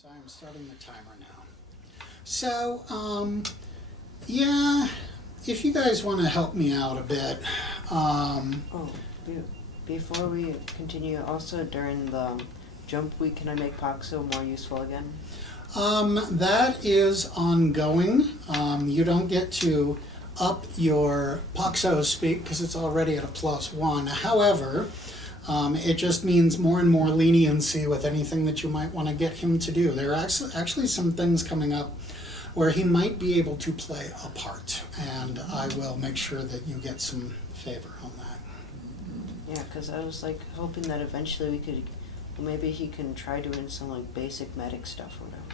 So I'm starting the timer now. So, yeah, if you guys want to help me out a bit, Before we continue, also during the jump week, can I make Paxo more useful again? That is ongoing. You don't get to up your Paxo speak because it's already at a +1. However, it just means more and more leniency with anything that you might want to get him to do. There are actually some things coming up where he might be able to play a part, and I will make sure that you get some favor on that. Yeah, because I was like hoping that eventually we could, well, maybe he can try doing some like basic medic stuff or whatever.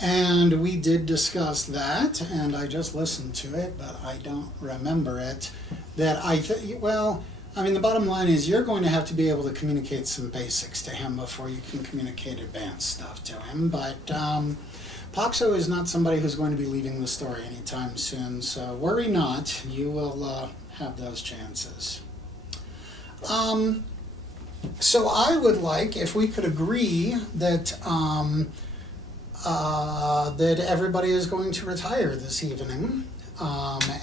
And we did discuss that, and I just listened to it, but I don't remember it. The bottom line is you're going to have to be able to communicate some basics to him before you can communicate advanced stuff to him. But Paxo is not somebody who's going to be leaving the story anytime soon, so worry not. You will have those chances. So I would like, if we could agree that that everybody is going to retire this evening.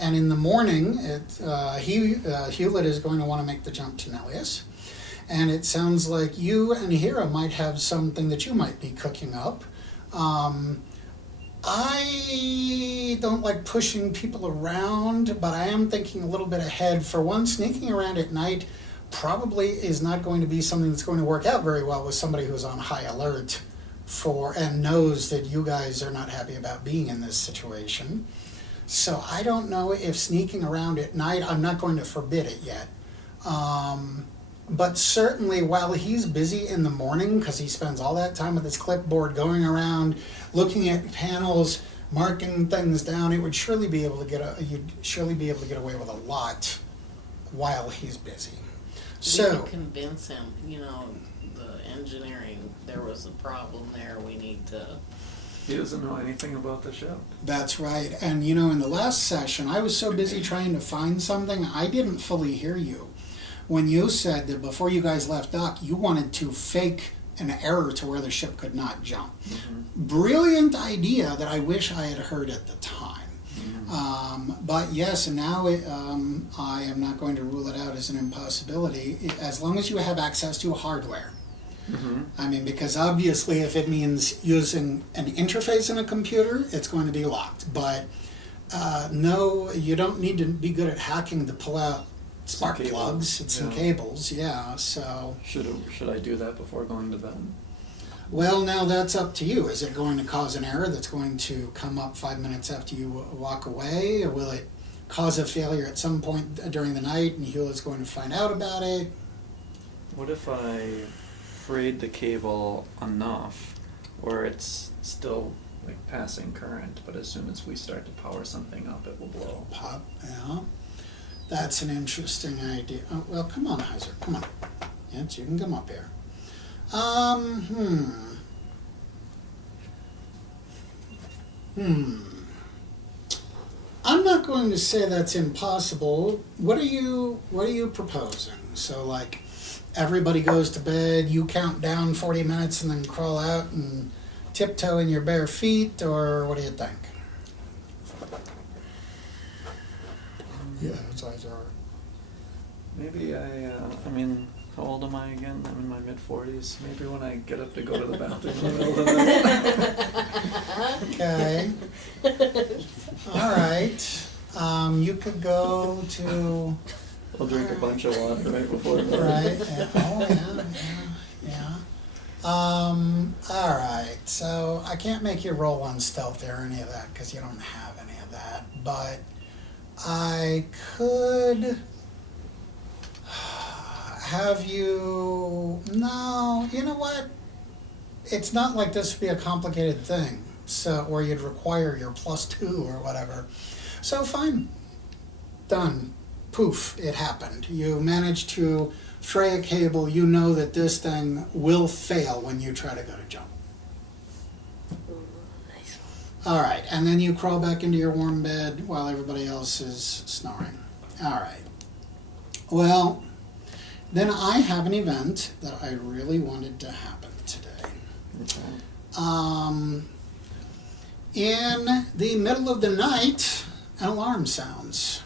And in the morning, Hewlett is going to want to make the jump to Nellius. And it sounds like you and Hira might have something that you might be cooking up. I don't like pushing people around, but I am thinking a little bit ahead. For one, sneaking around at night probably is not going to be something that's going to work out very well with somebody who's on high alert and knows that you guys are not happy about being in this situation. So I don't know if sneaking around at night, I'm not going to forbid it yet. But certainly while he's busy in the morning, because he spends all that time with his clipboard going around, looking at panels, marking things down, you'd surely be able to get away with a lot while he's busy. So we can convince him, the engineering, there was a problem there, we need to... He doesn't know anything about the show. That's right. And in the last session, I was so busy trying to find something, I didn't fully hear you. When you said that before you guys left dock, you wanted to fake an error to where the ship could not jump. Mm-hmm. Brilliant idea that I wish I had heard at the time. But yes, and now I am not going to rule it out as an impossibility as long as you have access to hardware. Mm-hmm. Because obviously if it means using an interface in a computer, it's going to be locked. But no, you don't need to be good at hacking to pull out spark plugs and some cables. Yeah, so... Should I do that before going to bed? Well, now that's up to you. Is it going to cause an error that's going to come up 5 minutes after you walk away? Or will it cause a failure at some point during the night and Hewlett's going to find out about it? What if I frayed the cable enough where it's still passing current, but as soon as we start to power something up, it will blow? Pop, yeah. That's an interesting idea. Oh, well, come on, Heiser, come on. Yes, you can come up here. I'm not going to say that's impossible. What are you proposing? So everybody goes to bed, you count down 40 minutes and then crawl out and tiptoe in your bare feet, or what do you think? Yeah, that's Heiser. Maybe how old am I again? I'm in my mid-40s. Maybe when I get up to go to the bathroom in the middle of the night. Okay. All right. You could go to... I'll drink a bunch of water right before bed. Right. Yeah. Oh, yeah. All right. So I can't make you roll on stealth or any of that because you don't have any of that. But I could... have you... No, you know what? It's not like this would be a complicated thing, where you'd require your +2 or whatever. So fine. Done. Poof, it happened. You managed to fray a cable. You know that this thing will fail when you try to go to jump. Nice. All right, and then you crawl back into your warm bed while everybody else is snoring. All right. Well... Then I have an event that I really wanted to happen today. In the middle of the night, an alarm sounds.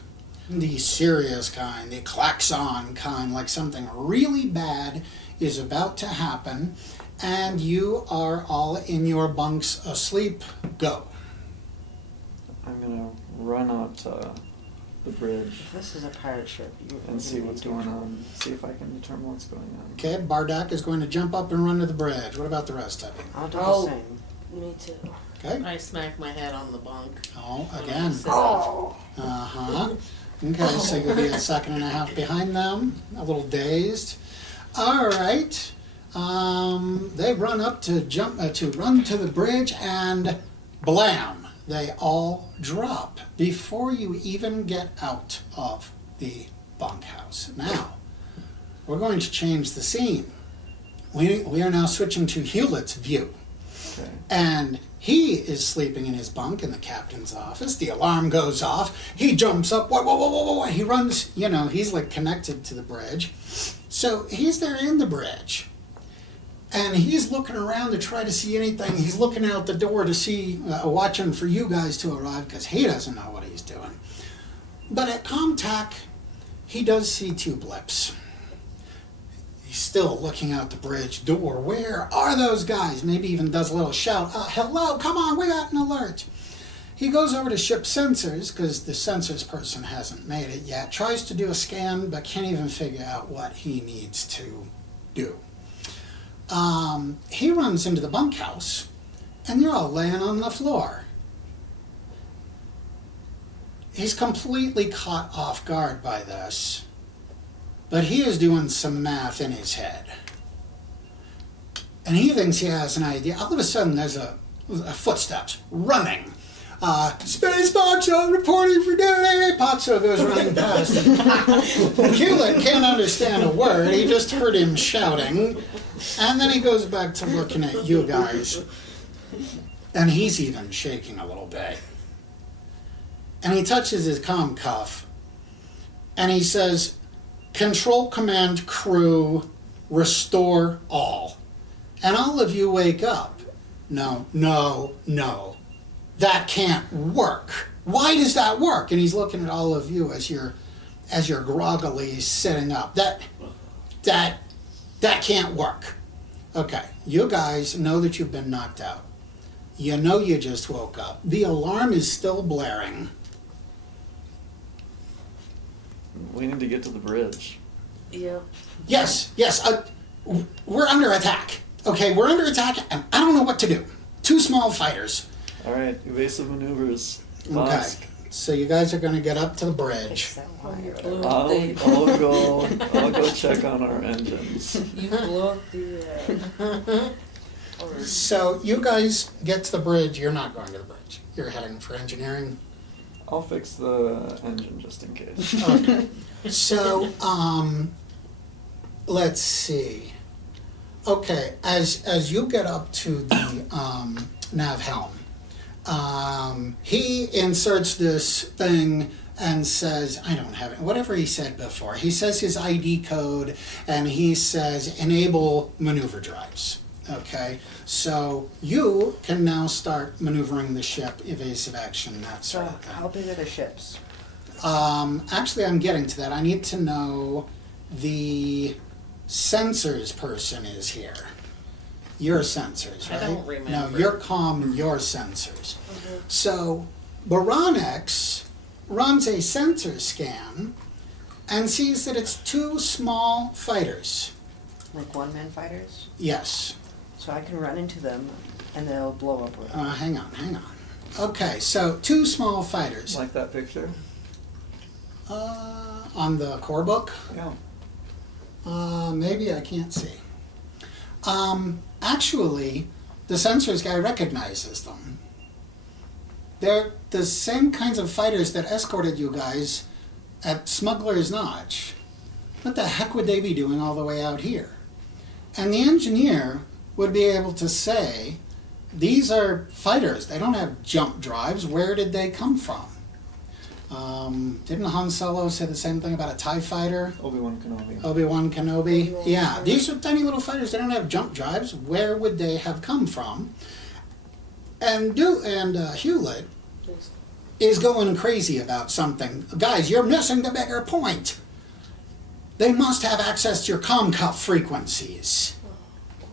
The serious kind, the klaxon kind, like something really bad is about to happen, and you are all in your bunks asleep. Go. I'm gonna run out to the bridge If this is a pirate ship, and see what's going on. See if I can determine what's going on. Okay, Bardak is going to jump up and run to the bridge. What about the rest of you? I'll do Oh. the same. Me too. Okay. I smack my head on the bunk. Oh, when I again. sit up. Uh-huh. Okay, so you'll be a second and a half behind them, a little dazed. All right. They run up to run to the bridge, and blam, they all drop before you even get out of the bunkhouse. Now, we're going to change the scene. We are now switching to Hewlett's view. Okay. And he is sleeping in his bunk in the captain's office. The alarm goes off. He jumps up. Whoa, whoa, whoa, whoa, whoa. He runs, he's like connected to the bridge. So he's there in the bridge. And he's looking around to try to see anything. He's looking out the door to see, watching for you guys to arrive because he doesn't know what he's doing. But at CommTech, he does see two blips. He's still looking out the bridge door. Where are those guys? Maybe even does a little shout. Hello, come on, we got an alert. He goes over to ship sensors, because the sensors person hasn't made it yet. Tries to do a scan, but can't even figure out what he needs to do. He runs into the bunkhouse, and they're all laying on the floor. He's completely caught off guard by this. But he is doing some math in his head. And he thinks he has an idea. All of a sudden, there's a footsteps running. Space Foxo reporting for duty. Foxo goes running past him. Hewlett can't understand a word. He just heard him shouting. And then he goes back to looking at you guys. And he's even shaking a little bit. And he touches his CommCuff. And he says, Control Command Crew, restore all. And all of you wake up. No. That can't work. Why does that work? And he's looking at all of you as you're groggily sitting up. That can't work. Okay, you guys know that you've been knocked out. You know you just woke up. The alarm is still blaring. We need to get to the bridge. Yep. Yes, we're under attack. Okay, we're under attack, and I don't know what to do. Two small fighters. All right, evasive maneuvers. Okay, Must. so you guys are going to get up to the Fix bridge. that wire. I'll go check on our engines. You blew up the. So you guys get to the bridge. You're not going to the bridge. You're heading for engineering. I'll fix the engine just in case. Okay. So, let's see. Okay, as you get up to the nav helm, he inserts this thing and says, I don't have it, whatever he said before. He says his ID code, and he says enable maneuver drives. Okay, so you can now start maneuvering the ship, evasive action, that sort So, of thing. how big are the ships? Actually, I'm getting to that. I need to know the sensors person is here. Your sensors, I right? don't remember. No, your comm, your sensors. So, Baronix runs a sensor scan and sees that it's two small fighters. Like one-man fighters? Yes. So I can run into them, and they'll blow up. Hang on. Okay, so two small fighters. Like that picture? On the core book? Yeah. Maybe I can't see. Actually, the sensors guy recognizes them. They're the same kinds of fighters that escorted you guys at Smuggler's Notch. What the heck would they be doing all the way out here? And the engineer would be able to say, these are fighters. They don't have jump drives. Where did they come from? Didn't Han Solo say the same thing about a TIE fighter? Obi-Wan Kenobi. Obi-Wan Kenobi. Obi-Wan Yeah, Kenobi. these are tiny little fighters. They don't have jump drives. Where would they have come from? And Hewlett is going crazy about something. Guys, you're missing the bigger point. They must have access to your CommCuff frequencies.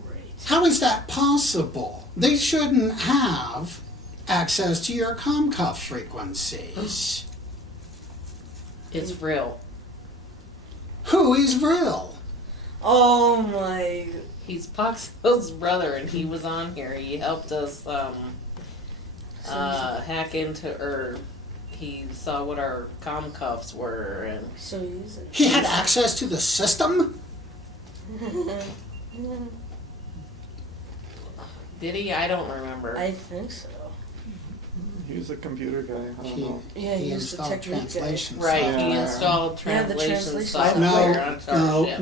Great. How is that possible? They shouldn't have access to your CommCuff frequencies. It's real. Who is Vril? Oh my. He's Poxel's brother, and he was on here. He helped us hack into, or he saw what our CommCuffs were, and So easy. He had access to the system? did he? I don't remember. I think so. He was a computer guy. I don't He, know. Yeah, he he's the installed technique guy. translation Right, software. he Yeah. installed Yeah, the translation translation software No, on our ship.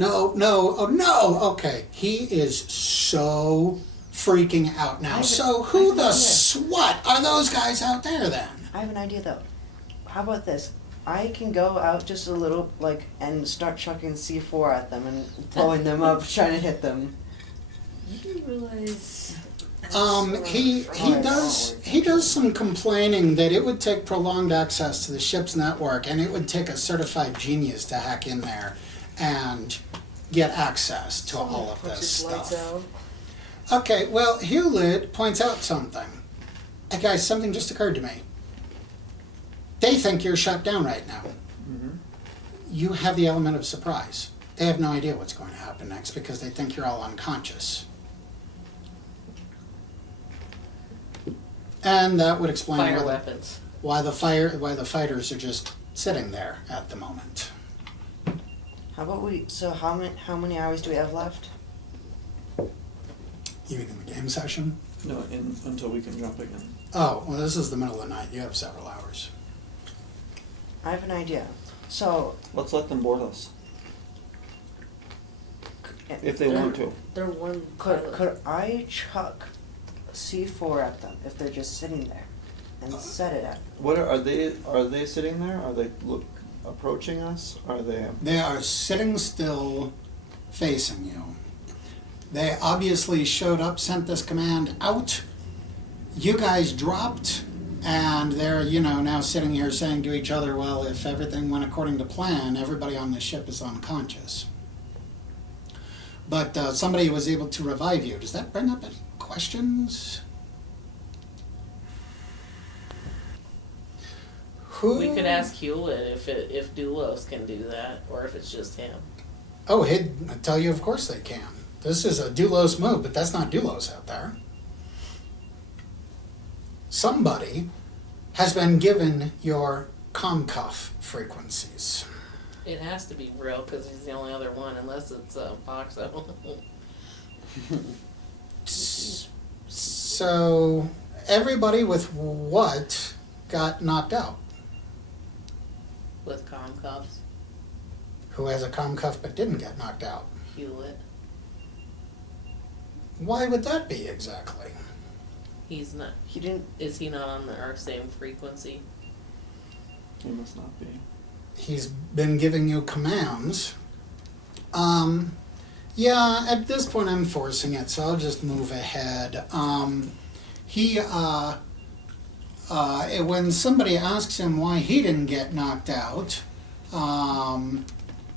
no. Okay, he is so freaking out now. So who the swat are those guys out there then? I have an idea though. How about this? I can go out just a little, and start chucking C4 at them and blowing them up, trying to hit them. You didn't realize. He does some complaining that it would take prolonged access to the ship's network, and it would take a certified genius to hack in there and get access to all of Puts this his lights stuff. out. Okay, well, Hewlett points out something. Hey guys, something just occurred to me. They think you're shut down right now. Mm-hmm. You have the element of surprise. They have no idea what's going to happen next because they think you're all unconscious. And that would explain Fire weapons. why the fighters are just sitting there at the moment. How about how many hours do we have left? You mean in the game session? No, until we can jump again. Oh, well, this is the middle of the night. You have several hours. I have an idea. So, Let's let them board us if they want to. They're one could pilot. I chuck C4 at them if they're just sitting there and set it at them? What are they? Are they sitting there? Are they approaching us? Are they? They are sitting still, facing you. They obviously showed up, sent this command out. You guys dropped, and they're, now sitting here saying to each other, well, if everything went according to plan, everybody on the ship is unconscious. But somebody was able to revive you. Does that bring up any questions? Who? We could ask Hewlett if Doulos can do that, or if it's just him. Oh, he'd tell you, of course they can. This is a Doulos move, but that's not Doulos out there. Somebody has been given your CommCuff frequencies. It has to be real, because he's the only other one, unless it's Poxo. So, everybody with what got knocked out? With CommCuffs, Who has a CommCuff but didn't get knocked out? Hewlett. Why would that be exactly? He's not. He didn't. Is he not on our same frequency? He must not be. He's been giving you commands. Yeah, at this point I'm forcing it, so I'll just move ahead. When somebody asks him why he didn't get knocked out,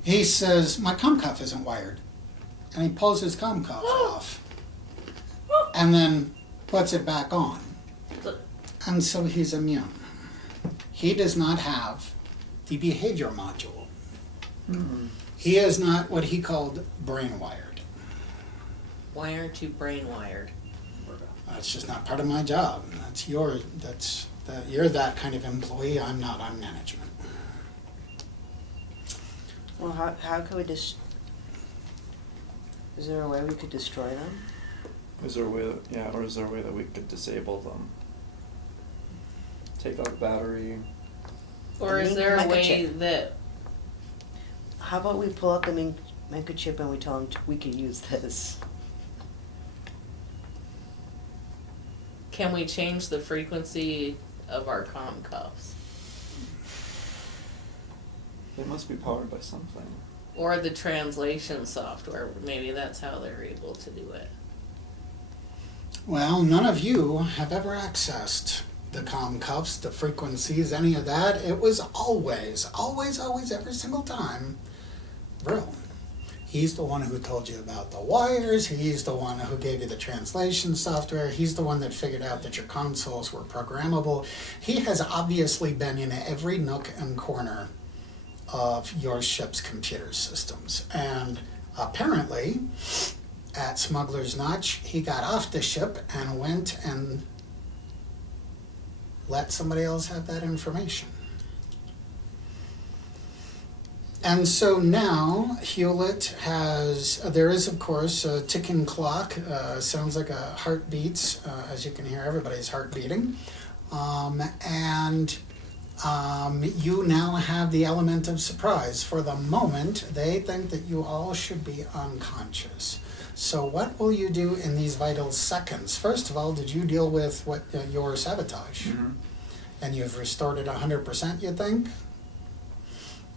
he says, my CommCuff isn't wired. And he pulls his CommCuff off. And then puts it back on. And so he's immune. He does not have the behavior module. Mm-hmm. He is not what he called brain wired. Why aren't you brain wired? That's just not part of my job. You're that kind of employee. I'm not on management. Well, how could we just? Is there a way we could destroy them? Is there a way? Or is there a way that we could disable them? Take out battery. Or is Link there a way microchip. that How about we pull out the microchip and we tell them we can use this? can we change the frequency of our CommCuffs? They must be powered by something. Or the translation software, maybe that's how they're able to do it. Well, none of you have ever accessed the CommCuffs, the frequencies, any of that. It was always, every single time, Brill. He's the one who told you about the wires. He's the one who gave you the translation software. He's the one that figured out that your consoles were programmable. He has obviously been in every nook and corner of your ship's computer systems. And apparently, at Smuggler's Notch, he got off the ship and went and let somebody else have that information. And so now Hewlett there is of course a ticking clock, sounds like a heart beats, as you can hear everybody's heart beating. You now have the element of surprise. For the moment, they think that you all should be unconscious. So what will you do in these vital seconds? First of all, did you deal with your sabotage? Mm-hmm. And you've restored it 100%, you think?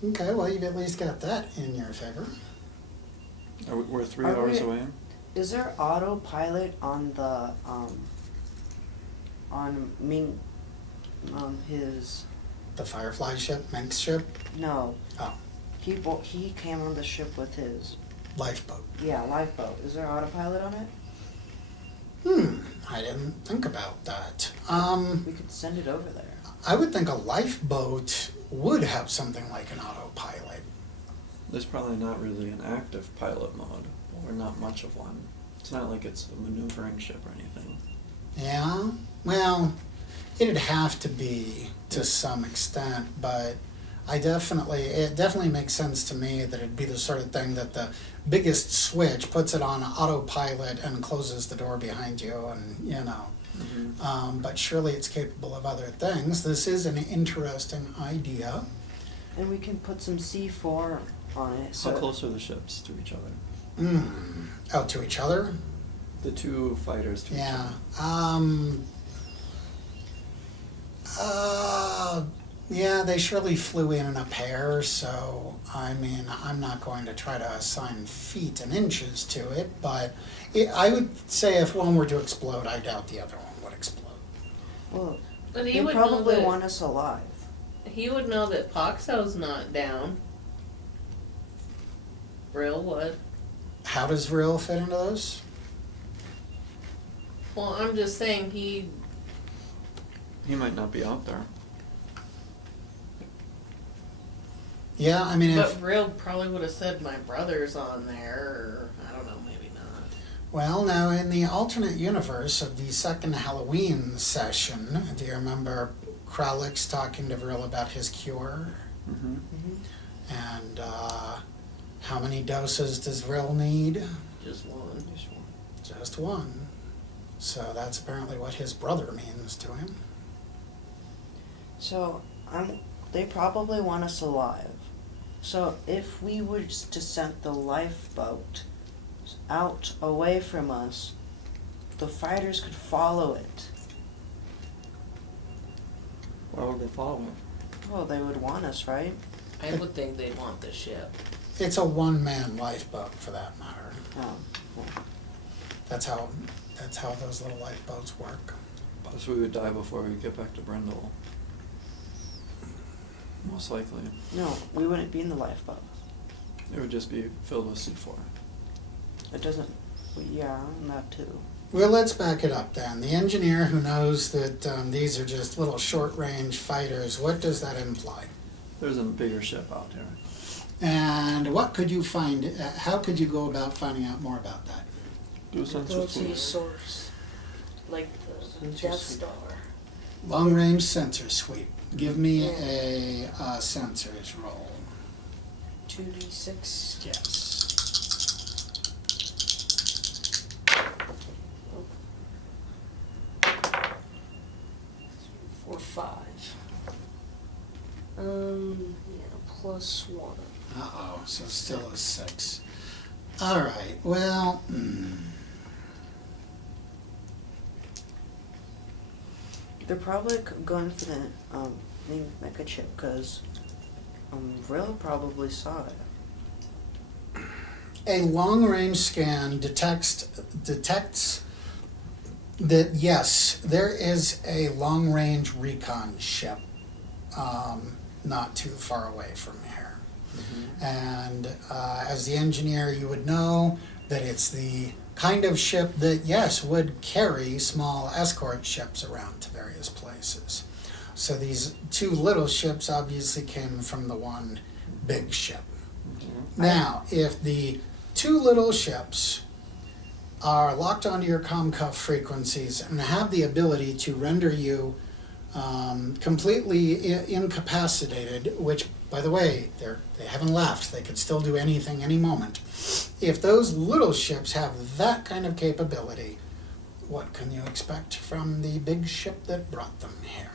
Okay, well, you've at least got that in your favor. We're 3 Are hours we- away. Is there autopilot on the on Ming his The Firefly ship, Minx ship, no. Oh. He came on the ship with his lifeboat. lifeboat. Is there autopilot on it? I didn't think about that. We could send it over there. I would think a lifeboat would have something like an autopilot. There's probably not really an active pilot mode, or not much of one. It's not like it's a maneuvering ship or anything. Yeah, well, it'd have to be to some extent, but it definitely makes sense to me that it'd be the sort of thing that the biggest switch puts it on autopilot and closes the door behind you, and Mm-hmm. But surely it's capable of other things. This is an interesting idea. And we can put some C4 on it. How close are the ships to each other? Oh, to each other? The two fighters to each Yeah. other. Yeah, they surely flew in a pair, so I mean, I'm not going to try to assign feet and inches to it, but I would say if one were to explode, I doubt the other one would explode. Well, But they he would know probably that want us alive. he would know that Poxo's not down. Real would. How does Vril fit into those? Well, I'm just saying he He might not be out there. Yeah, I mean, but Real probably would have said my brother's on there, or I don't know, maybe not. well, now in the alternate universe of the second Halloween session, do you remember Kralix talking to Vril about his cure? Mm-hmm. And how many doses does Vril need? Just one. Just one. So that's apparently what his brother means to him. So they probably want us alive. So if we were to send the lifeboat out away from us, the fighters could follow it. Why would they follow it? Well, they would want us, right? I would think they'd want the ship. It's a one-man lifeboat, for that matter. Oh. That's how those little lifeboats work. Plus we would die before we get back to Brindle. Most likely. No, we wouldn't be in the lifeboat. It would just be filled with C4. It doesn't. Yeah, that too. Well, let's back it up then. The engineer who knows that these are just little short-range fighters, what does that imply? There's a bigger ship out here. And what could you find, how could you go about finding out more about that? Do a sensor Go to your fluid. source, like the Sensor Death suite. Star. Long-range sensor sweep. Give me a sensors roll. 2d6. Yes. Or 5. Yeah, +1. Uh-oh, so still a 6. All right, well, They're probably going for the main mecha chip because Vril probably saw it. A long-range scan detects that, yes, there is a long-range recon ship not too far away from here. And as the engineer, you would know that it's the kind of ship that, yes, would carry small escort ships around to various places. So these two little ships obviously came from the one big ship. Now, if the two little ships are locked onto your CommCuff frequencies and have the ability to render you completely incapacitated, which, by the way, they haven't left. They could still do anything any moment. If those little ships have that kind of capability, what can you expect from the big ship that brought them here?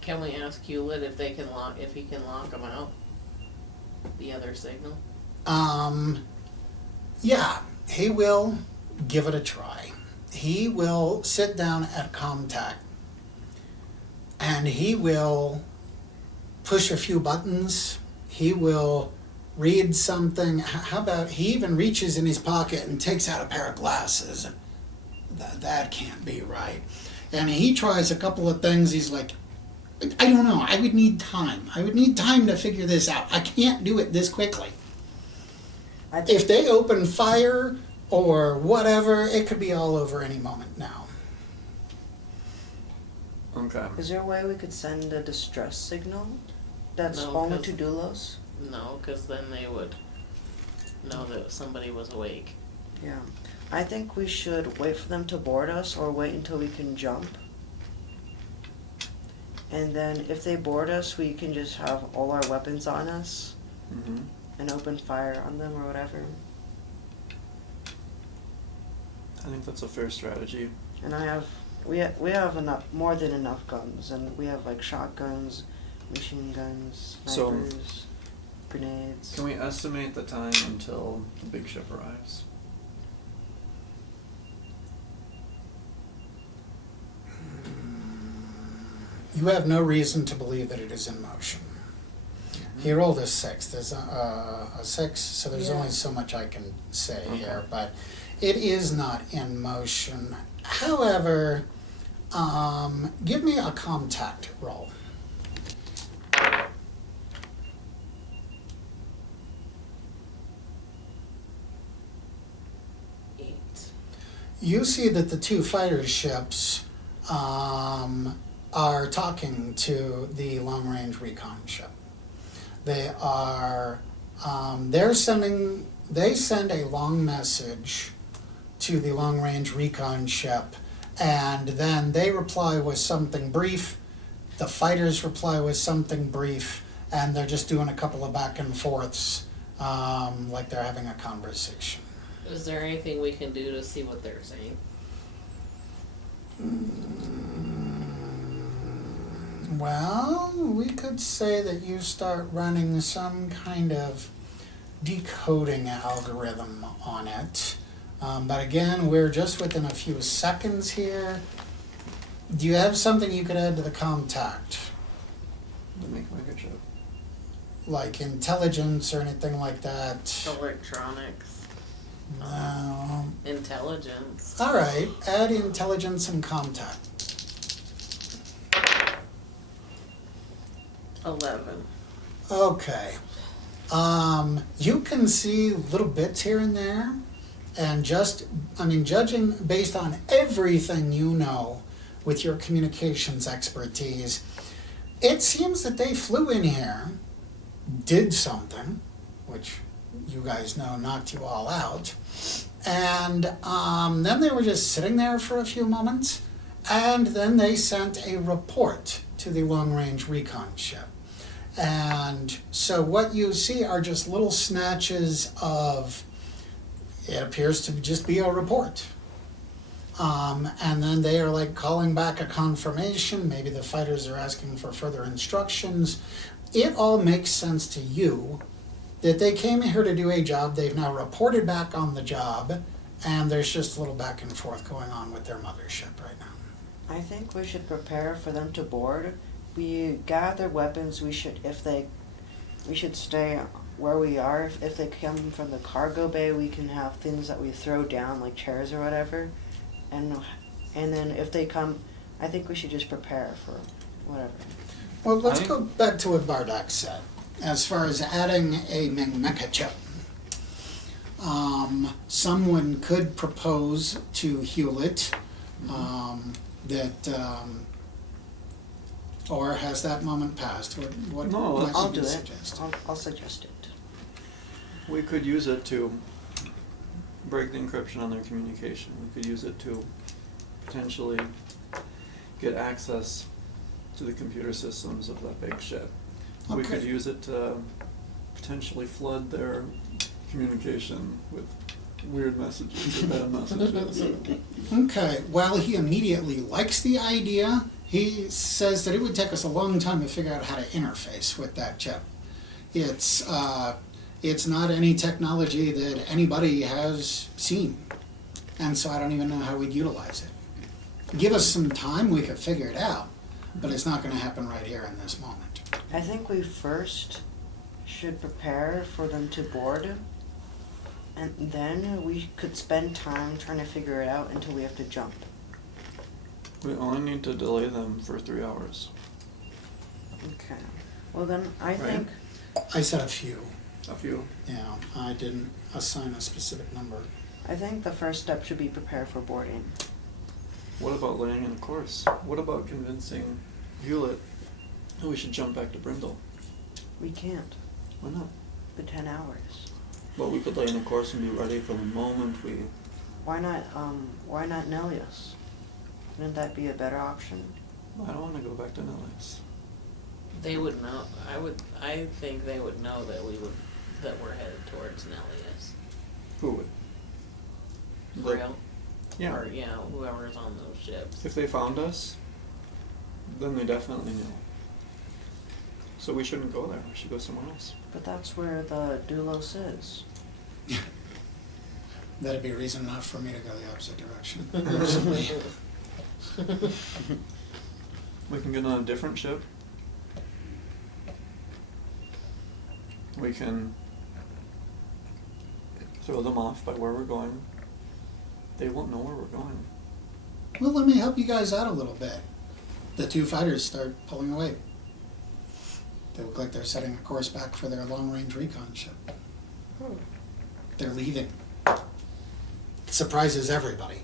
Can we ask Hewlett if he can lock them out? The other signal? Yeah, he will give it a try. He will sit down at ComTac and he will push a few buttons. He will read something. How about he even reaches in his pocket and takes out a pair of glasses? That can't be right. And he tries a couple of things. He's like, I don't know. I would need time. I would need time to figure this out. I can't do it this quickly. If they open fire or whatever, it could be all over any moment now. Okay. Is there a way we could send a distress signal that's No, only 'cause- to Doulos? No, because then they would know that somebody was awake. Yeah. I think we should wait for them to board us or wait until we can jump. And then if they board us, we can just have all our weapons on us and open fire on them or whatever. I think that's a fair strategy. And we have enough, more than enough guns, and we have like shotguns, machine guns, So- snipers, grenades. Can we estimate the time until the big ship arrives? You have no reason to believe that it is in motion. He rolled a 6. There's a 6, so there's Yeah. only so much I can say Okay. here, but it is not in motion. However, give me a contact roll. You see that the two fighter ships are talking to the long-range recon ship. They are, they send a long message to the long-range recon ship, and then they reply with something brief. The fighters reply with something brief, and they're just doing a couple of back and forths, like they're having a conversation. Is there anything we can do to see what they're saying? Well, we could say that you start running some kind of decoding algorithm on it. But again, we're just within a few seconds here. Do you have something you could add to the contact? To make a good job. Like intelligence or anything like that? Electronics, No. intelligence. All right, add intelligence and contact. 11. Okay. You can see little bits here and there, and judging based on everything you know with your communications expertise, it seems that they flew in here, did something, which you guys know knocked you all out, and then they were just sitting there for a few moments, and then they sent a report to the long-range recon ship. And so what you see are just little snatches of, it appears to just be a report. And then they are like calling back a confirmation. Maybe the fighters are asking for further instructions. It all makes sense to you that they came here to do a job. They've now reported back on the job, and there's just a little back and forth going on with their mothership right now. I think we should prepare for them to board. We gather weapons. We should, if they we should stay where we are. If they come from the cargo bay, we can have things that we throw down, like chairs or whatever. And then if they come, I think we should just prepare for whatever. Well, let's go back to what Bardock said. As far as adding a mecha chip, someone could propose to Hewlett that, or has that moment passed? What No, might I'll you do it. suggest? I'll suggest it. We could use it to break the encryption on their communication. We could use it to potentially get access to the computer systems of that big ship. We could Okay. use it to potentially flood their communication with weird messages or bad messages. Okay, well, he immediately likes the idea. He says that it would take us a long time to figure out how to interface with that chip. It's not any technology that anybody has seen, and so I don't even know how we'd utilize it. Give us some time, we could figure it out, but it's not going to happen right here in this moment. I think we first should prepare for them to board, and then we could spend time trying to figure it out until we have to jump. We only need to delay them for 3 hours. Okay. Well then, I think I said a few. A few. Yeah, I didn't assign a specific number. the first step should be prepare for boarding. What about laying in a course? What about convincing Hewlett that we should jump back to Brindle? We can't. Why not? The 10 hours. But we could lay in a course and be ready for the moment we... Why not Nelius? Wouldn't that be a better option? I don't want to go back to Nellis. They would know, I think they would know that we're headed towards Nelius. Who would? Real? Yeah. Or, whoever's on those ships. If they found us, then they definitely knew. So we shouldn't go there. We should go somewhere else. But that's where the Doulos is. That'd be reason enough for me to go the opposite direction. Absolutely. We can get on a different ship. We can throw them off by where we're going. They won't know where we're going. Well, let me help you guys out a little bit. The two fighters start pulling away. They look like they're setting a course back for their long-range recon ship. They're leaving. Surprises everybody,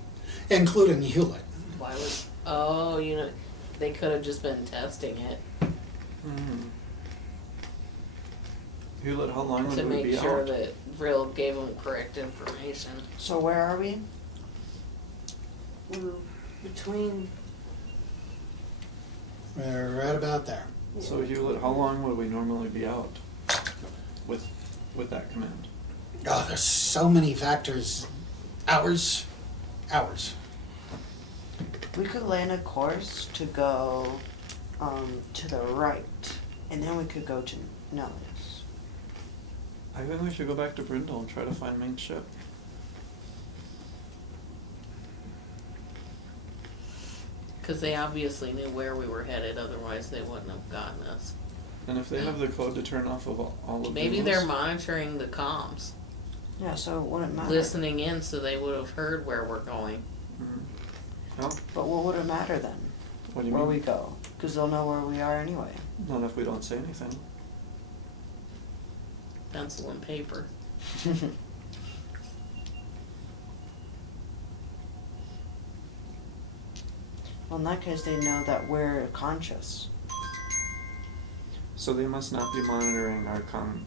including Hewlett. Why would, they could have just been testing it Hewlett, how long to would we make be sure out? that Vril gave them correct information. So where are we? We're between. We're right about there. So Hewlett, how long would we normally be out with that command? Oh, there's so many factors. Hours. We could lay in a course to go to the right, and then we could go to Nelius. I think we should go back to Brindle and try to find main ship. Because they obviously knew where we were headed, otherwise they wouldn't have gotten us. And if they have the code to turn off of all of Maybe Doulos, they're monitoring the comms, Yeah, so it wouldn't matter. listening in so they would have heard where we're going. Oh, But what would it matter then? what do you Where mean? we go? Because they'll know where we are anyway. Not if we don't say anything. Pencil and paper. Well, in that case, they know that we're conscious. So they must not be monitoring our CommCuff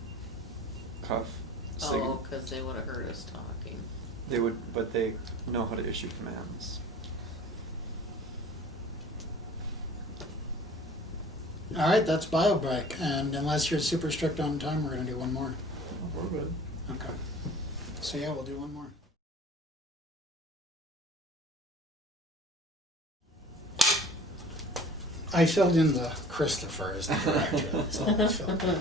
Oh, signal. because they would have heard us talking. They would, but they know how to issue commands. All right, that's bio break. And unless you're super strict on time, we're going to do one more. We're good. Okay. So yeah, we'll do one more. I filled in the Christopher as the director. That's all I filled in.